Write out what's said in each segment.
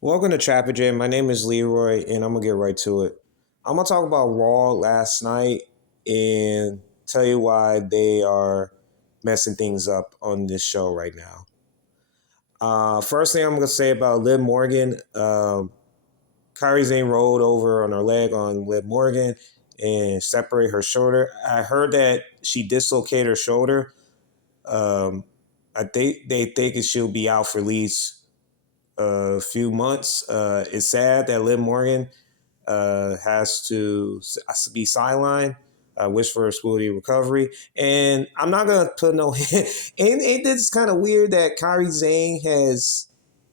Welcome to Trapper Jam. My name is Leroy, and I'm gonna get right to it. I'm gonna talk about Raw last night and tell you why they are messing things up on this show right now. First thing I'm gonna say about Liv Morgan, Kyrie Zane rolled over on her leg on Liv Morgan and separate her shoulder. I heard that she dislocated her shoulder. Um, I think they think she'll be out for at least a few months. It's sad that Liv Morgan has to be sidelined. I wish for a speedy recovery. And I'm not gonna put no. and it's kind of weird that Kyrie Zane has,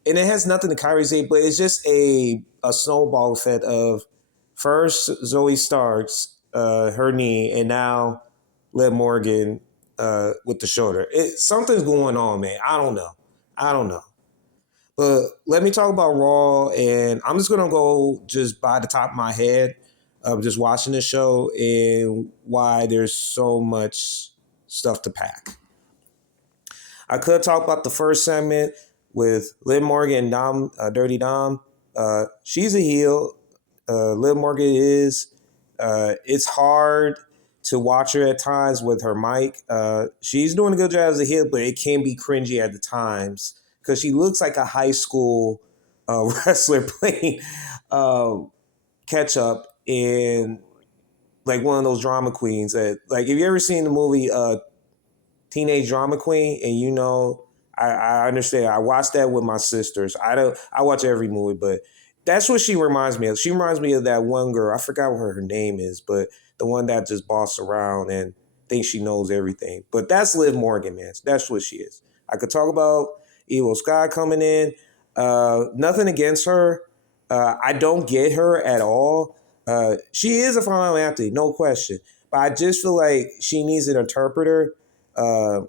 and it has nothing to Kyrie Zane, but it's just a snowball effect of first Zoe Starks, her knee, and now Liv Morgan with the shoulder. Something's going on, man. I don't know. I don't know. But let me talk about Raw, and I'm just gonna go just by the top of my head of just watching the show and why there's so much stuff to pack. I could talk about the first segment with Liv Morgan and Dom, Dirty Dom. She's a heel. Liv Morgan is. It's hard to watch her at times with her mic. She's doing a good job as a heel, but it can be cringy at the times because she looks like a high school wrestler playing catch up in like one of those drama queens that like if you ever seen the movie Teenage Drama Queen and I understand. I watched that with my sisters. I watch every movie, but that's what she reminds me of. She reminds me of that one girl. I forgot what her name is, but the one that just boss around and thinks she knows everything. But that's Liv Morgan, man. That's what she is. I could talk about Evo Sky coming in. Nothing against her. I don't get her at all. She is a phenomenal athlete, no question. But I just feel like she needs an interpreter. Uh,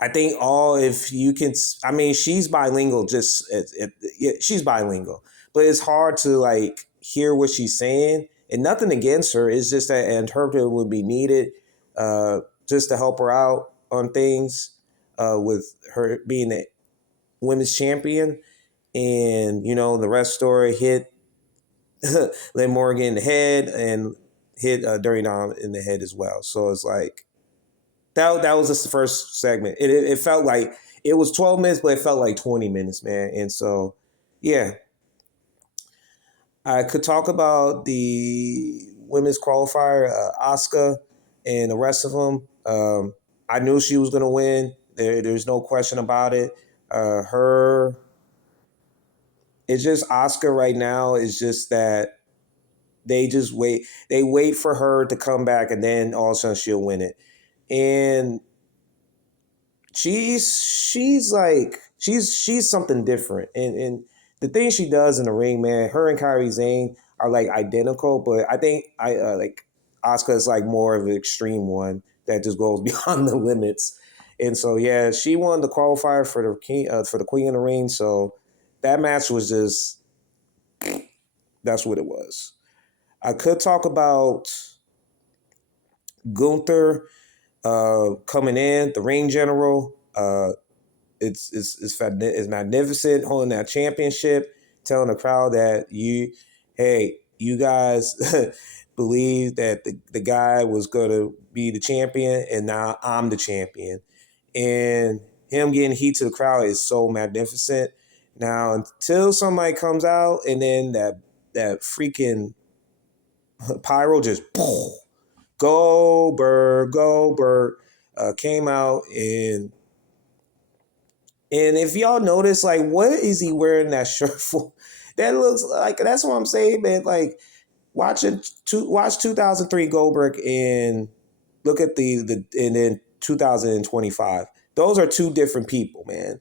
I think all if you can. I mean, she's bilingual. She's bilingual, but it's hard to like hear what she's saying. And nothing against her. It's just that an interpreter would be needed, just to help her out on things. With her being the women's champion, and the rest story hit Liv Morgan in the head and hit Dirty Dom in the head as well. So it's like that was just the first segment. It felt like it was 12 minutes, but it felt like 20 minutes, man. And so, yeah, I could talk about the women's qualifier, Asuka, and the rest of them. I knew she was going to win. There's no question about it. Her, it's just Asuka right now. Is just that they just wait. They wait for her to come back, and then all of a sudden she'll win it. And she's something different, and the things she does in the ring, man. Her and Kyrie Zane are like identical, but I think I like Asuka is like more of an extreme one that just goes beyond the limits. And so yeah, she won the qualifier for the king for the Queen of the Ring. So that match was just that's what it was. I could talk about Gunther coming in, the ring general. It's magnificent holding that championship, telling the crowd that you guys believe that the guy was going to be the champion, and now I'm the champion. And him getting heat to the crowd is so magnificent. Now, until somebody comes out and then that freaking pyro just Goldberg came out and if y'all notice, like, what is he wearing that shirt for? That looks like that's what I'm saying, man. Like, watch 2003 Goldberg and look at the and then 2025. Those are two different people, man.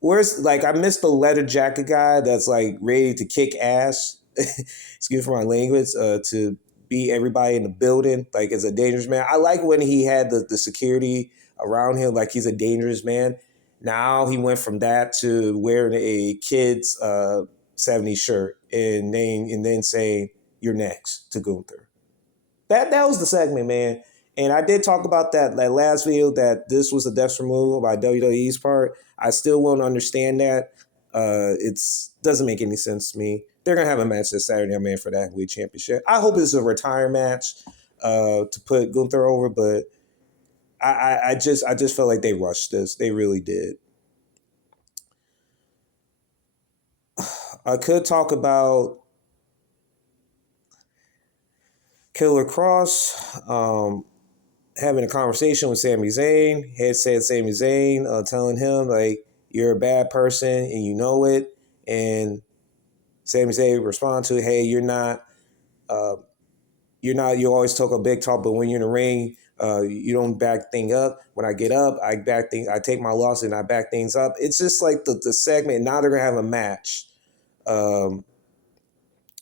Where's like I missed the leather jacket guy that's like ready to kick ass. Excuse for my language. To beat everybody in the building, like as a dangerous man. I like when he had the security around him, like he's a dangerous man. Now he went from that to wearing a kid's 70s shirt and then saying you're next to Gunther. That was the segment, man. And I did talk about that last video that this was a death removal by WWE's part. I still won't understand that. It's doesn't make any sense to me. They're gonna have a match this Saturday, man, for that heavyweight championship. I hope it's a retire match to put Gunther over, but I just felt like they rushed this. They really did. I could talk about Killer Cross having a conversation with Sami Zayn. Had said Sami Zayn telling him like you're a bad person and you know it, and Sami Zayn respond to, "Hey, you're not. Uh, you're not. You always talk a big talk, but when you're in the ring, you don't back thing up. When I get up, I back things. I take my loss and I back things up. It's just like the segment. Now they're gonna have a match um,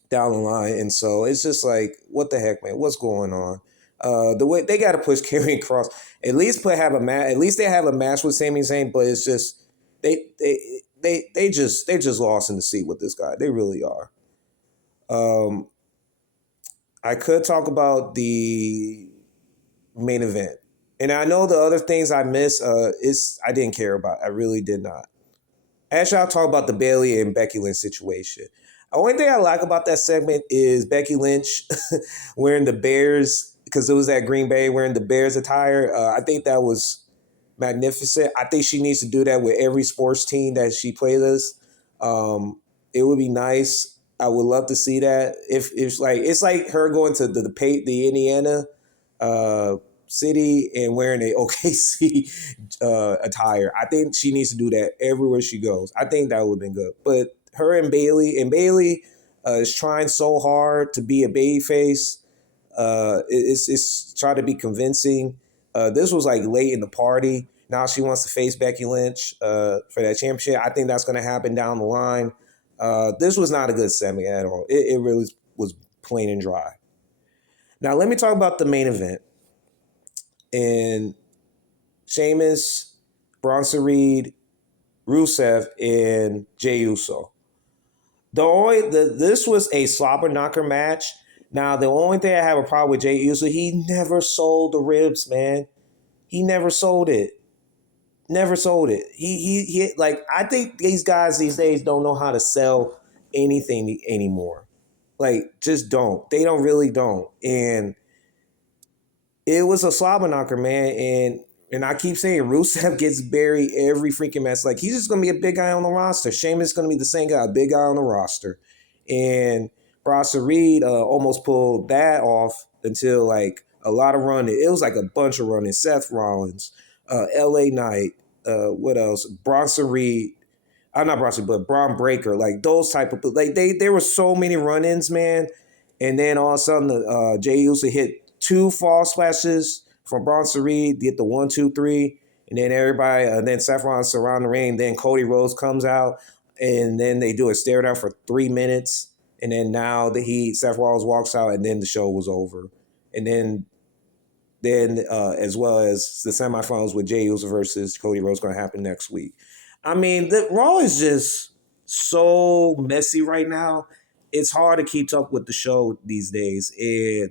down the line, and so it's just like, what the heck, man? What's going on? The way they got to push Karrion Cross, at least have a match. At least they have a match with Sami Zayn, but it's just they just lost in the seat with this guy. They really are. Um, I could talk about the main event. And I know the other things I missed is I didn't care about. I really did not. Actually, I'll talk about the Bailey and Becky Lynch situation. The only thing I like about that segment is Becky Lynch wearing the Bears, because it was at Green Bay wearing the Bears attire. I think that was magnificent. I think she needs to do that with every sports team that she plays as. It would be nice. I would love to see that. If it's like her going to the Indiana city and wearing a OKC attire. I think she needs to do that everywhere she goes. I think that would have been good. But her and Bailey is trying so hard to be a baby face. It's trying to be convincing. This was like late in the party. Now she wants to face Becky Lynch for that championship. I think that's going to happen down the line. This was not a good semi at all. It really was plain and dry. Now let me talk about the main event. And Sheamus, Bronson Reed, Rusev, and Jey Uso. This was a slobber knocker match. Now the only thing I have a problem with Jey Uso, he never sold the ribs, man. He never sold it. Never sold it. He like, I think these guys these days don't know how to sell anything anymore. Like, just don't. They don't. And it was a slobber knocker, man. And I keep saying Rusev gets buried every freaking match. Like, he's just gonna be a big guy on the roster. Sheamus is gonna be the same guy, a big guy on the roster. And Bronson Reed almost pulled that off until like a lot of running. It was like a bunch of running. Seth Rollins, LA Knight, what else? Bronson Reed. I'm not Bronson, but Braun Breaker, like those type of, like there were so many run-ins, man. And then all of a sudden, Jey Uso hit two fall splashes from Bronson Reed, get the 1, 2, 3, and then everybody, then Seth Rollins around the ring. Then Cody Rhodes comes out, and then they do a stare down for 3 minutes, and then now Seth Rollins walks out, and then the show was over, and then as well as the semifinals with Jey Uso versus Cody Rhodes going to happen next week. I mean, the Raw is just so messy right now. It's hard to keep up with the show these days, and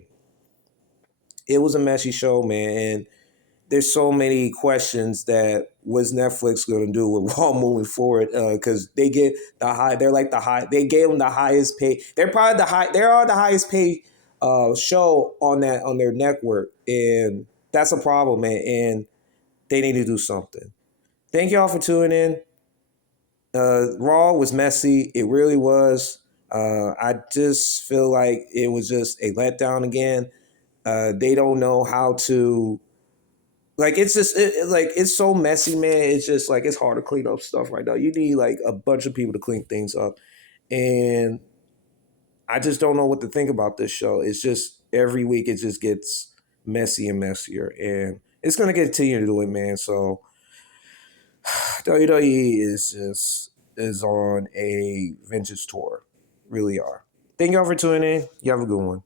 it was a messy show, man. And there's so many questions that what's Netflix going to do with Raw moving forward? Because they get the high. They're like the high. They gave them the highest pay. They're probably the high. They are the highest paid show on their network, and that's a problem, man. And they need to do something. Thank y'all for tuning in. Raw was messy. It really was. I just feel like it was just a letdown again. They don't know how to, like, it's just like, it's so messy, man. It's just like, it's hard to clean up stuff right now. You need like a bunch of people to clean things up, and I just don't know what to think about this show. It's just every week it just gets messy and messier, and it's gonna continue to do it, man. So WWE is on a vintage tour, really are. Thank y'all for tuning in. You have a good one.